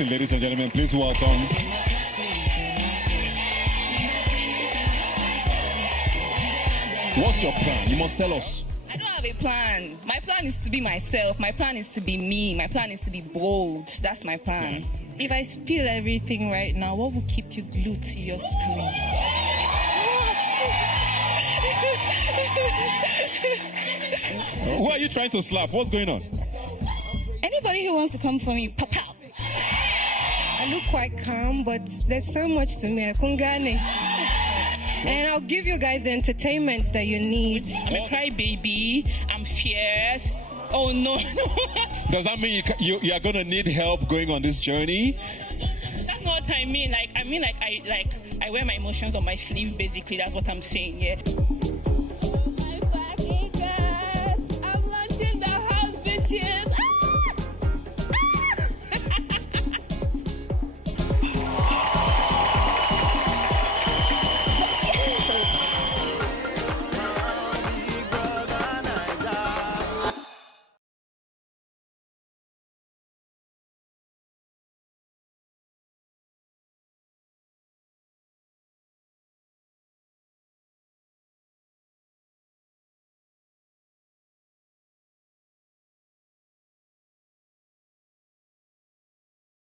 Ladies and gentlemen, please welcome. What's your plan? You must tell us. I don't have a plan. My plan is to be myself. My plan is to be me. My plan is to be bold. That's my plan. If I spill everything right now, what will keep you glued to your screen? Who are you trying to slap? What's going on? Anybody who wants to come for me, pop out. I look quite calm, but there's so much to me. And I'll give you guys the entertainment that you need. I'm a crybaby. I'm fierce. Oh no. Does that mean you are going to need help going on this journey? That's not what I mean. I wear my emotions on my sleeve. Basically, that's what I'm saying. Yeah.